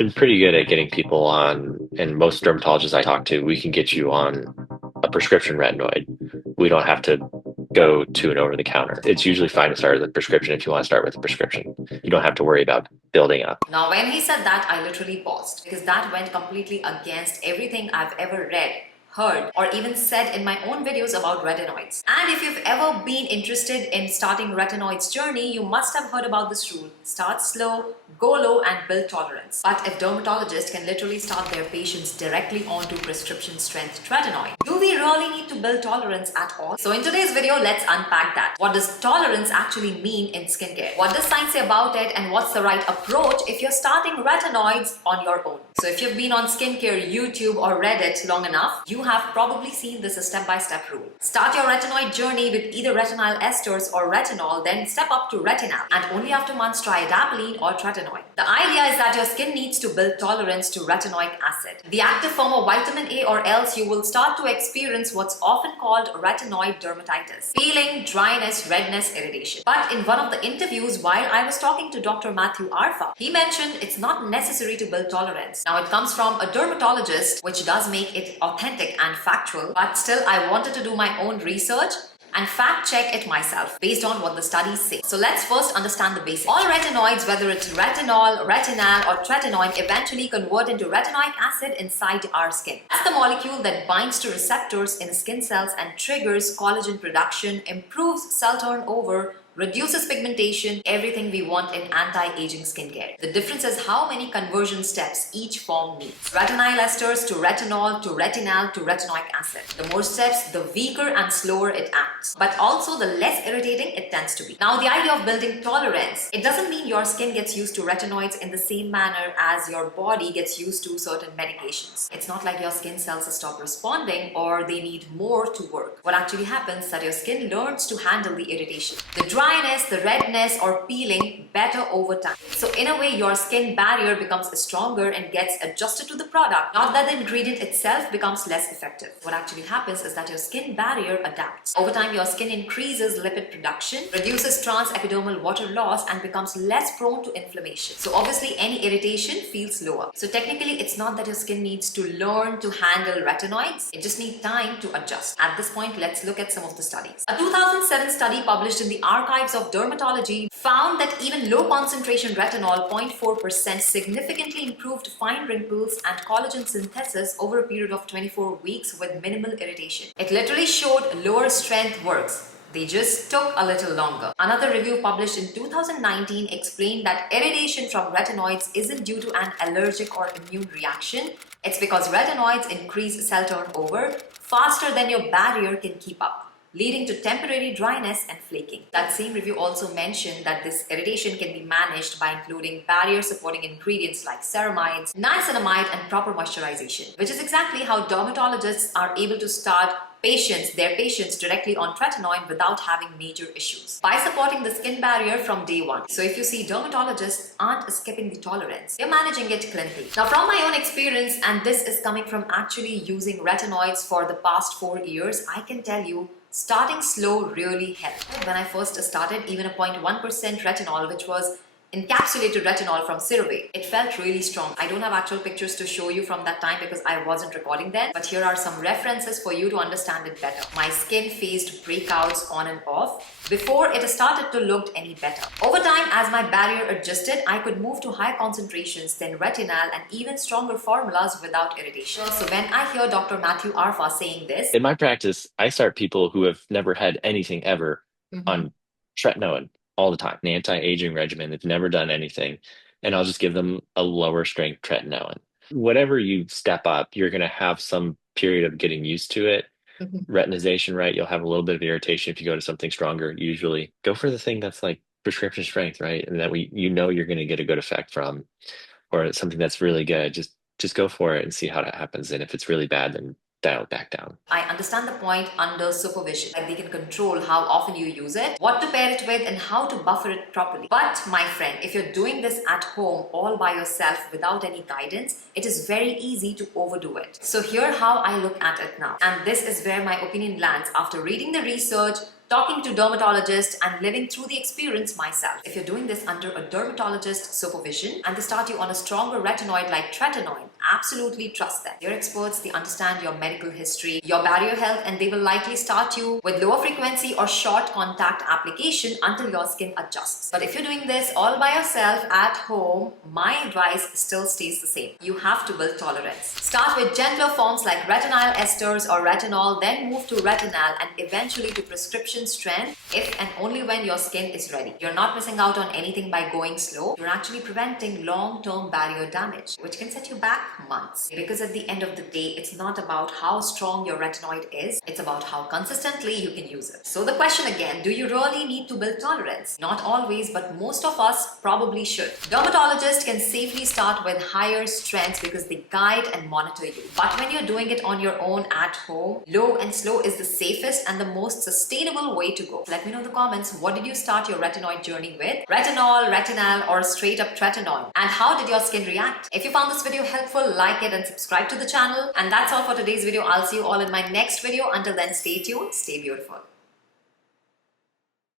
been pretty good at getting people on, and most dermatologists I talk to, we can get you on a prescription retinoid. We don't have to go to an over the counter. It's usually fine to start with a prescription if you want to start with a prescription. You don't have to worry about building up. Now, when he said that, I literally paused because that went completely against everything I've ever read, heard, or even said in my own videos about retinoids. And if you've ever been interested in starting retinoids journey, you must have heard about this rule: start slow, go low, and build tolerance. But if dermatologists can literally start their patients directly onto prescription strength tretinoin, do we really need to build tolerance at all? So in today's video, let's unpack that. What does tolerance actually mean in skincare? What does science say about it, and what's the right approach if you're starting retinoids on your own? So if you've been on skincare YouTube or Reddit long enough, you have probably seen this step-by-step rule. Start your retinoid journey with either retinol esters or retinol, then step up to retinal, and only after months try adapalene or tretinoin. The idea is that your skin needs to build tolerance to retinoic acid, the active form of vitamin A, or else you will start to experience what's often called retinoid dermatitis: peeling, dryness, redness, irritation. But in one of the interviews while I was talking to Dr. Matthew Arffa, he mentioned it's not necessary to build tolerance. Now, it comes from a dermatologist, which does make it authentic and factual, but still I wanted to do my own research and fact check it myself based on what the studies say. So let's first understand the basics. All retinoids, whether it's retinol, retinal, or tretinoin, eventually convert into retinoic acid inside our skin. That's the molecule that binds to receptors in skin cells and triggers collagen production, improves cell turnover, reduces pigmentation, everything we want in anti-aging skincare. The difference is how many conversion steps each form needs. Retinol esters to retinol to retinal to retinoic acid. The more steps, the weaker and slower it acts, but also the less irritating it tends to be. Now, the idea of building tolerance, it doesn't mean your skin gets used to retinoids in the same manner as your body gets used to certain medications. It's not like your skin cells stop responding or they need more to work. What actually happens is that your skin learns to handle the irritation, the dryness, the redness, or peeling better over time. So in a way, your skin barrier becomes stronger and gets adjusted to the product, not that the ingredient itself becomes less effective. What actually happens is that your skin barrier adapts. Over time, your skin increases lipid production, reduces transepidermal water loss, and becomes less prone to inflammation. So obviously, any irritation feels lower. So technically, it's not that your skin needs to learn to handle retinoids. It just needs time to adjust. At this point, let's look at some of the studies. A 2007 study published in the Archives of Dermatology found that even low concentration retinol, 0.4%, significantly improved fine wrinkles and collagen synthesis over a period of 24 weeks with minimal irritation. It literally showed lower strength works. They just took a little longer. Another review published in 2019 explained that irritation from retinoids isn't due to an allergic or immune reaction. It's because retinoids increase cell turnover faster than your barrier can keep up, leading to temporary dryness and flaking. That same review also mentioned that this irritation can be managed by including barrier-supporting ingredients like ceramides, niacinamide, and proper moisturization, which is exactly how dermatologists are able to start their patients directly on tretinoin without having major issues by supporting the skin barrier from day one. So if you see, dermatologists aren't skipping the tolerance, they're managing it clinically. Now, from my own experience, and this is coming from actually using retinoids for the past 4 years, I can tell you starting slow really helped. When I first started, even a 0.1% retinol, which was encapsulated retinol from CeraVe, it felt really strong. I don't have actual pictures to show you from that time because I wasn't recording then, but here are some references for you to understand it better. My skin faced breakouts on and off before it started to look any better. Over time, as my barrier adjusted, I could move to higher concentrations than retinal and even stronger formulas without irritation. So when I hear Dr. Matthew Arffa saying this, In my practice, I start people who have never had anything ever on tretinoin all the time, an anti-aging regimen. They've never done anything, and I'll just give them a lower strength tretinoin. Whatever you step up, you're going to have some period of getting used to it. Retinization, right? You'll have a little bit of irritation if you go to something stronger. Usually, go for the thing that's like prescription strength, right? And that you're going to get a good effect from, or something that's really good. Just go for it and see how that happens. And if it's really bad, then dial it back down. I understand the point under supervision, like they can control how often you use it, what to pair it with, and how to buffer it properly. But my friend, if you're doing this at home all by yourself without any guidance, it is very easy to overdo it. So here how I look at it now, and this is where my opinion lands after reading the research, talking to dermatologists and living through the experience myself. If you're doing this under a dermatologist supervision and they start you on a stronger retinoid like tretinoin, absolutely trust them. They're experts, they understand your medical history, your barrier health, and they will likely start you with lower frequency or short contact application until your skin adjusts. But if you're doing this all by yourself at home, my advice still stays the same. You have to build tolerance. Start with gentler forms like retinol esters or retinol, then move to retinal and eventually to prescription strength if and only when your skin is ready. You're not missing out on anything by going slow. You're actually preventing long-term barrier damage, which can set you back months. Because at the end of the day, it's not about how strong your retinoid is, it's about how consistently you can use it. So the question again, do you really need to build tolerance? Not always, but most of us probably should. Dermatologists can safely start with higher strengths because they guide and monitor you. But when you're doing it on your own at home, low and slow is the safest and the most sustainable way to go. Let me know in the comments, what did you start your retinoid journey with? Retinol, retinal, or straight up tretinoin? And how did your skin react? If you found this video helpful, like it and subscribe to the channel. And that's all for today's video. I'll see you all in my next video. Until then, stay tuned, stay beautiful.